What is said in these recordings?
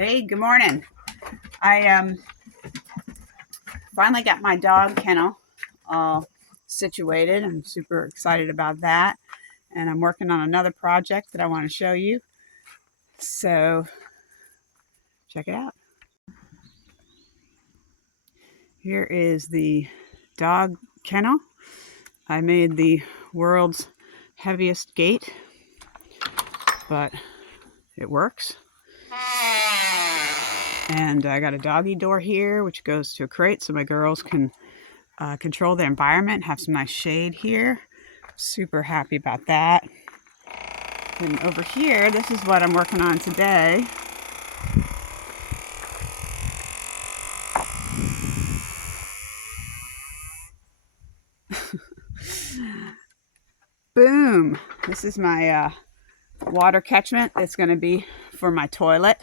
Hey, good morning. I finally got my dog kennel all situated. I'm super excited about that. And I'm working on another project that I want to show you. So check it out. Here is the dog kennel. I made the world's heaviest gate, but it works. And I got a doggy door here, which goes to a crate so my girls can control the environment, have some nice shade here. Super happy about that. And over here, this is what I'm working on today. Boom! This is my water catchment. It's going to be for my toilet.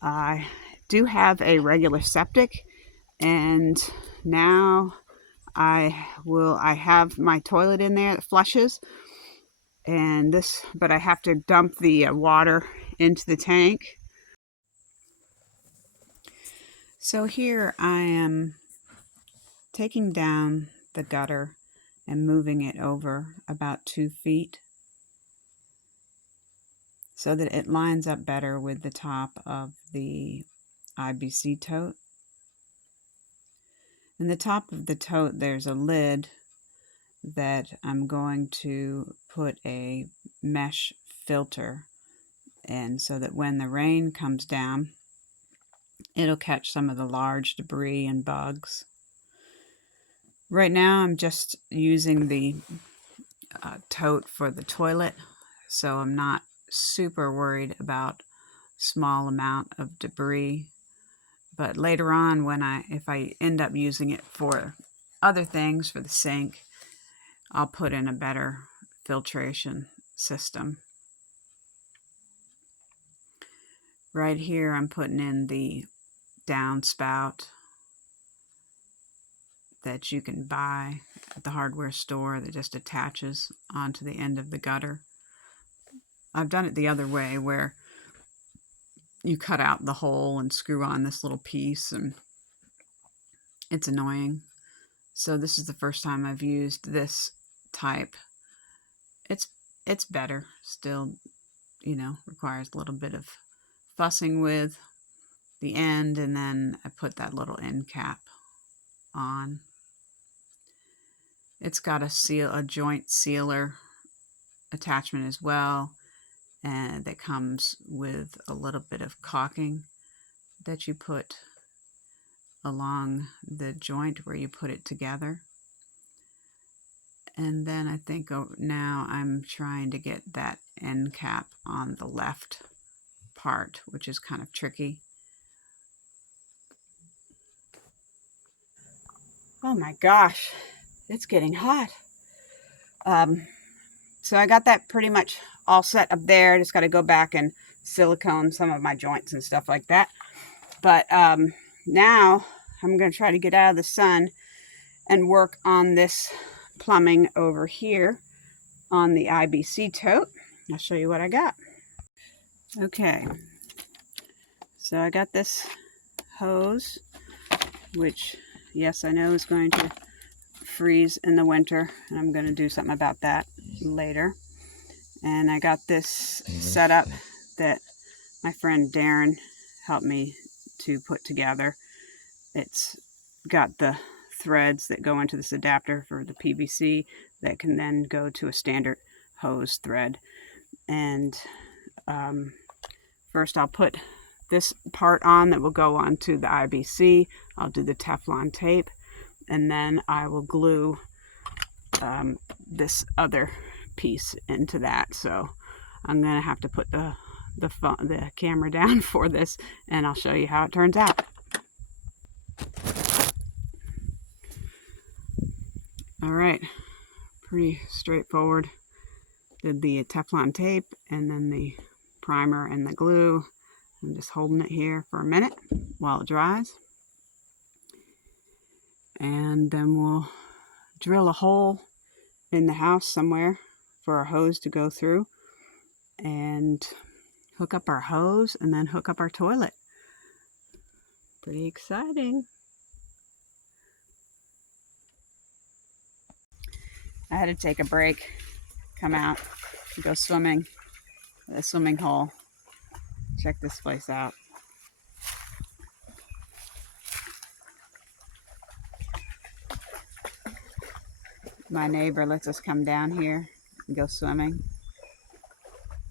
I do have a regular septic, and now I have my toilet in there that flushes, and but I have to dump the water into the tank. So here I am taking down the gutter and moving it over about 2 feet so that it lines up better with the top of the IBC tote. In the top of the tote, there's a lid that I'm going to put a mesh filter in so that when the rain comes down, it'll catch some of the large debris and bugs. Right now, I'm just using the tote for the toilet, so I'm not super worried about small amount of debris. But later on, if I end up using it for other things, for the sink, I'll put in a better filtration system. Right here, I'm putting in the downspout that you can buy at the hardware store that just attaches onto the end of the gutter. I've done it the other way where you cut out the hole and screw on this little piece, and it's annoying. So this is the first time I've used this type. It's better. Still, requires a little bit of fussing with the end, and then I put that little end cap on. It's got a joint sealer attachment as well, and that comes with a little bit of caulking that you put along the joint where you put it together. And then I think now I'm trying to get that end cap on the left part, which is kind of tricky. Oh my gosh, it's getting hot. So I got that pretty much all set up there. Just got to go back and silicone some of my joints and stuff like that. But now I'm going to try to get out of the sun and work on this plumbing over here on the IBC tote. I'll show you what I got. Okay, so I got this hose, which, yes, I know is going to freeze in the winter, and I'm going to do something about that later. And I got this setup that my friend Darren helped me to put together. It's got the threads that go into this adapter for the PVC that can then go to a standard hose thread. And first I'll put this part on that will go onto the IBC. I'll do the Teflon tape, and then I will glue this other piece into that. So I'm gonna have to put the camera down for this, and I'll show you how it turns out. All right, pretty straightforward. Did the Teflon tape and then the primer and the glue. I'm just holding it here for a minute while it dries. And then we'll drill a hole in the house somewhere for our hose to go through and hook up our hose and then hook up our toilet. Pretty exciting. I had to take a break, come out, go swimming at a swimming hole. Check this place out. My neighbor lets us come down here and go swimming.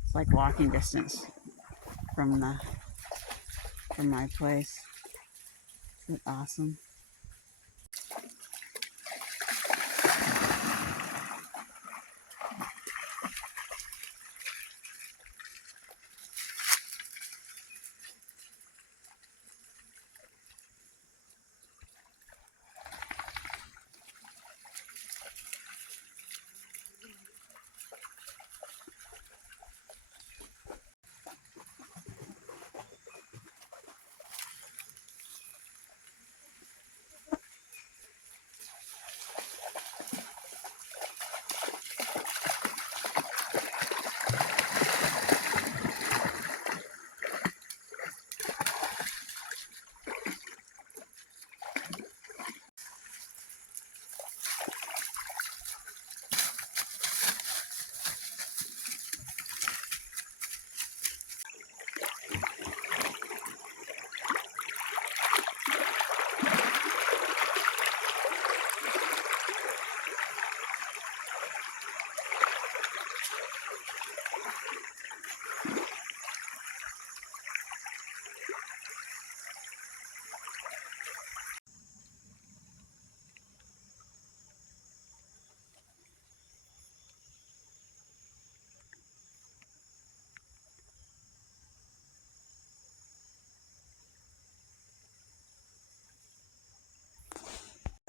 It's like walking distance from my place. Isn't it awesome?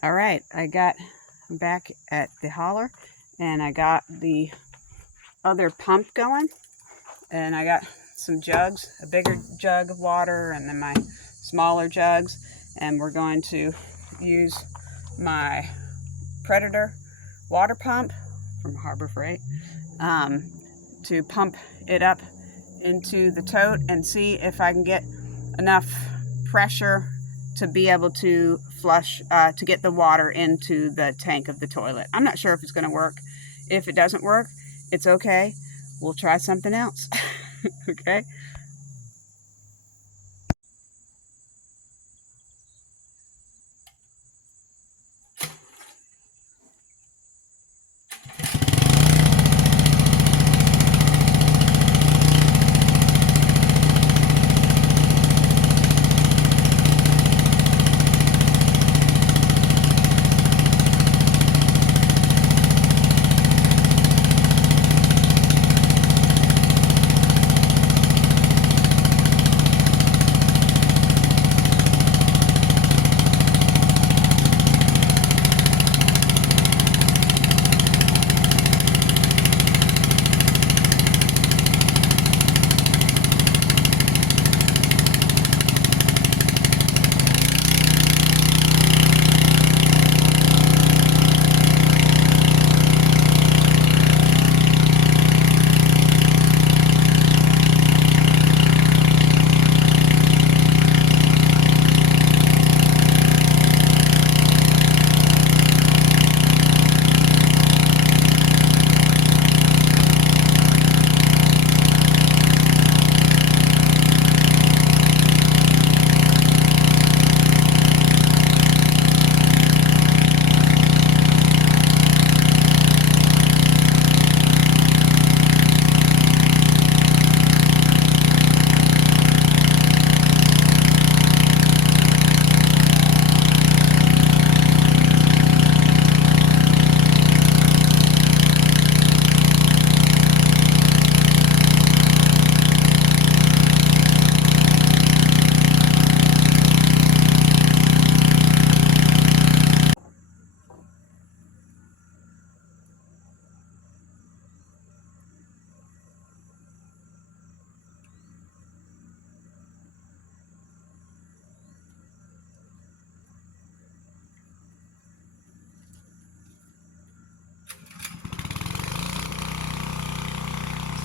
All right, I'm back at the holler, and I got the other pump going, and I got some jugs, a bigger jug of water, and then my smaller jugs, and we're going to use my Predator water pump from Harbor Freight to pump it up into the tote and see if I can get enough pressure to be able to flush, to get the water into the tank of the toilet. I'm not sure if it's going to work. If it doesn't work, it's okay. We'll try something else. Okay.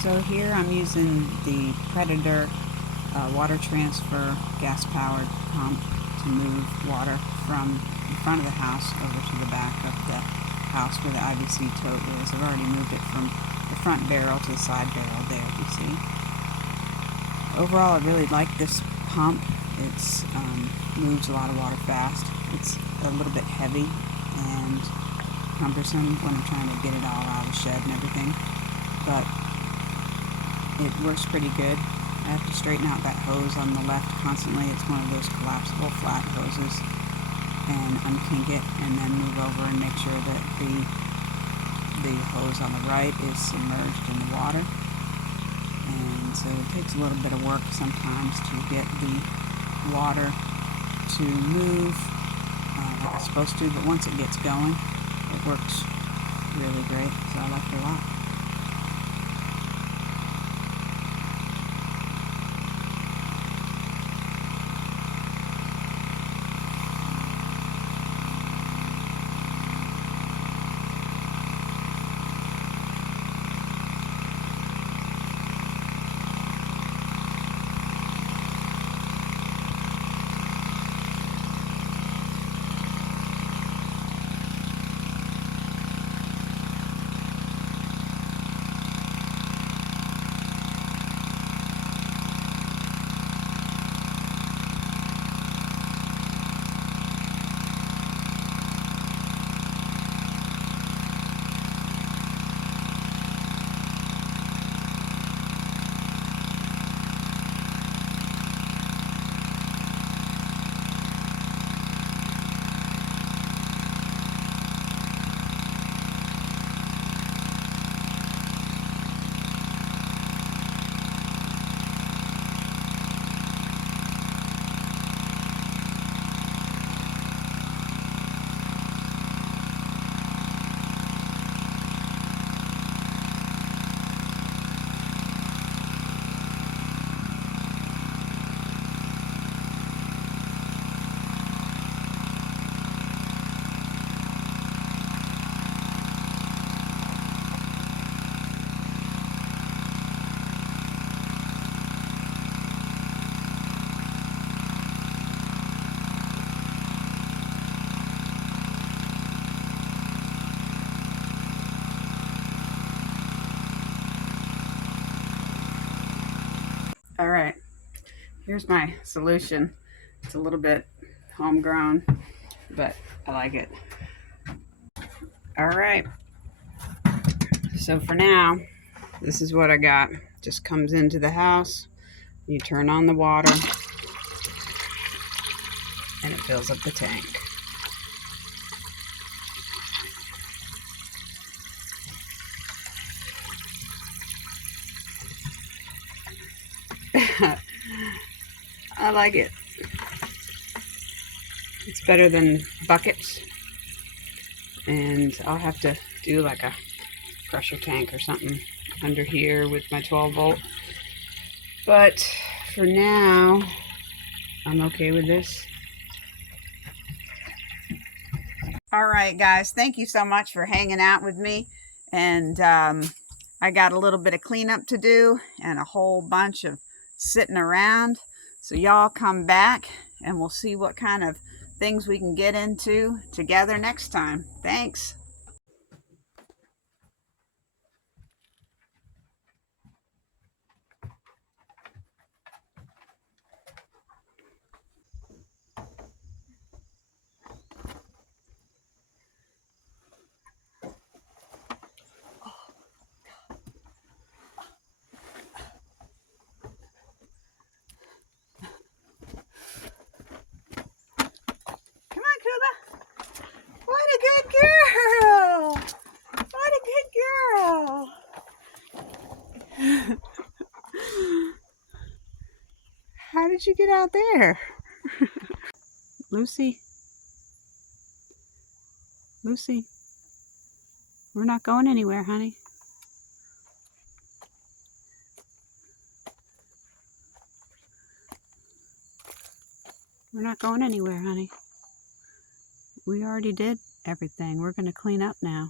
So here I'm using the Predator water transfer gas-powered pump. to move water from the front of the house over to the back of the house where the IBC tote is. I've already moved it from the front barrel to the side barrel there, you see. Overall, I really like this pump. It's moves a lot of water fast. It's a little bit heavy and cumbersome when I'm trying to get it all out of the shed and everything, but it works pretty good. I have to straighten out that hose on the left constantly. It's one of those collapsible flat hoses, and unkink it and then move over and make sure that the hose on the right is submerged in the water. And so it takes a little bit of work sometimes to get the water to move like it's supposed to, but once it gets going, it works really great, so I like it a lot. All right, here's my solution. It's a little bit homegrown, but I like it. All right, so for now, this is what I got. Just comes into the house, you turn on the water, and it fills up the tank. I like it. It's better than buckets, and I'll have to do like a pressure tank or something under here with my 12 volt, but for now I'm okay with this. All right, guys, thank you so much for hanging out with me, and I got a little bit of cleanup to do and a whole bunch of sitting around, so y'all come back and we'll see what kind of things we can get into together next time. Thanks. What a good girl! What a good girl! How did you get out there? Lucy? Lucy? We're not going anywhere, honey. We're not going anywhere, honey. We already did everything. We're going to clean up now.